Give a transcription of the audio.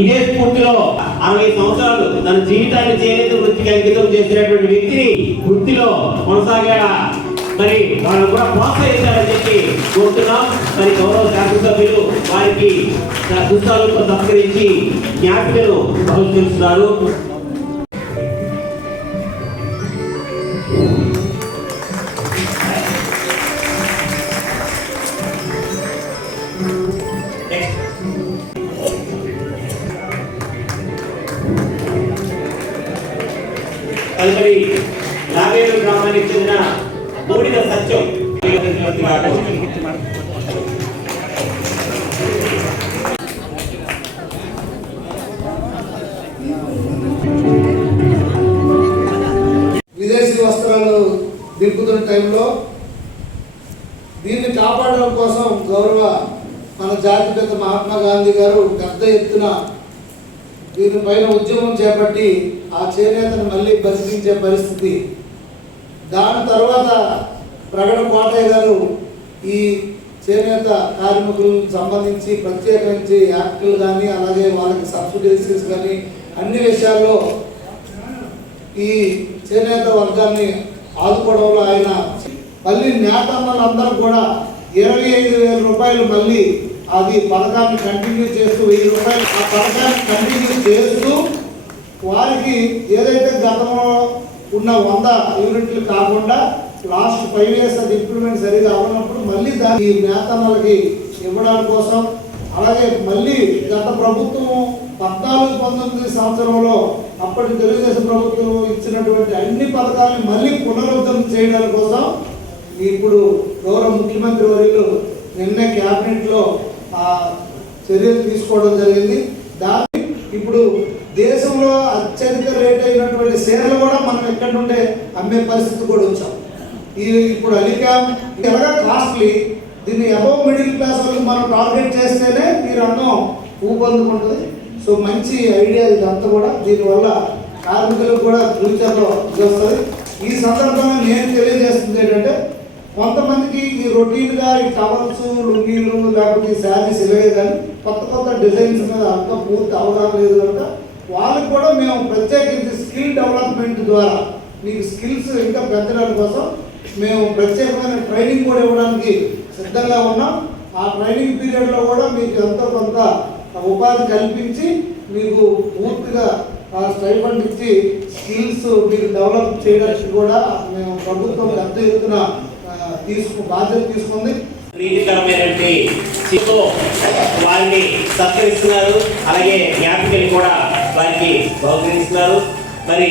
ఇదే స్ఫూర్తిలో అరవై సంవత్సరాలు తన జీవితాన్ని చేనేత వృత్తికి అంకితం చేసినటువంటి వ్యక్తిని వృత్తిలో కొనసాగేలా మరి వాళ్ళు కూడా ప్రోత్సహించాలని చెప్పి కోరుతున్నాం. మరి గౌరవ శాసనసభ్యులు వారికి పుస్తకాలతో సత్కరించి జ్ఞాపికను బహుకరిస్తున్నారు తదుపరి నాగేరు గ్రామానికి చెందిన బూడిద సత్యం. విదేశీ వస్త్రాలు దింపుతున్న టైంలో దీన్ని కాపాడడం కోసం గౌరవ మన జాతిపిత మహాత్మా గాంధీ గారు పెద్ద ఎత్తున దీనిపైన ఉద్యమం చేపట్టి ఆ చేనేతను మళ్ళీ బతికించే పరిస్థితి. దాని తర్వాత ప్రగడ కోటయ్య గారు ఈ చేనేత కార్మికులకు సంబంధించి ప్రత్యేకించి యాక్టులు కానీ అలాగే వాళ్ళకి సబ్సిడీస్ కానీ అన్ని విషయాల్లో ఈ చేనేత వర్గాన్ని ఆదుకోవడంలో ఆయన మళ్ళీ నేతన్నలందరూ కూడా ఇరవై ఐదు వేల రూపాయలు మళ్ళీ అది పథకాన్ని కంటిన్యూ చేస్తూ వెయ్యి రూపాయలు ఆ పథకాన్ని కంటిన్యూ చేస్తూ వారికి ఏదైతే గతంలో ఉన్న వంద యూనిట్లు కాకుండా లాస్ట్ ఫైవ్ ఇయర్స్ అది ఇంప్లిమెంట్ సరిగా అవ్వనప్పుడు మళ్ళీ దాన్ని ఈ నేతన్నలకి ఇవ్వడానికి కోసం అలాగే మళ్ళీ గత ప్రభుత్వం పద్నాలుగు పంతొమ్మిది సంవత్సరంలో అప్పటి తెలుగుదేశం ప్రభుత్వం ఇచ్చినటువంటి అన్ని పథకాలను మళ్ళీ పునరుద్ధరణ చేయడం కోసం ఇప్పుడు గౌరవ ముఖ్యమంత్రి వర్యులు నిన్నే క్యాబినెట్లో చర్యలు తీసుకోవడం జరిగింది. దాన్ని ఇప్పుడు దేశంలో అత్యధిక రేట్ అయినటువంటి షేర్లు కూడా మనం ఎక్కడి నుండే అమ్మే పరిస్థితి కూడా వచ్చాం. ఈ ఇప్పుడు అలికామ్ ఎలాగా కాస్ట్లీ దీన్ని అబౌవ్ మిడిల్ క్లాస్ వాళ్ళకి మనం టార్గెట్ చేస్తేనే మీరు అన్నం ఊపందుకుంటుంది. సో మంచి ఐడియా ఇదంతా కూడా. దీనివల్ల కార్మికులకు కూడా ఫ్యూచర్లో ఇది వస్తుంది. ఈ సందర్భంగా నేను తెలియజేస్తుంది ఏంటంటే కొంతమందికి ఈ రొటీన్గా ఈ టవల్స్ లుంగీలు లేకపోతే ఈ శారీస్ ఇవే కానీ కొత్త కొత్త డిజైన్స్ మీద అంత పూర్తి అవగాహన లేదు కనుక వాళ్ళకి కూడా మేము ప్రత్యేకించి స్కిల్ డెవలప్మెంట్ ద్వారా మీకు స్కిల్స్ ఇంకా పెంచడానికి కోసం మేము ప్రత్యేకమైన ట్రైనింగ్ కూడా ఇవ్వడానికి సిద్ధంగా ఉన్నాం. ఆ ట్రైనింగ్ పీరియడ్లో కూడా మీకు ఎంతో కొంత ఉపాధి కల్పించి మీకు పూర్తిగా స్టైఫండ్ ఇచ్చి స్కిల్స్ మీరు డెవలప్ చేయడానికి కూడా మేము ప్రభుత్వం పెద్ద ఎత్తున తీసుకు బాధ్యత తీసుకుంది. ప్రీతికరమైనటువంటి వారిని సత్కరిస్తున్నారు. అలాగే జ్ఞాపికలు కూడా వారికి బహుకరిస్తున్నారు మరి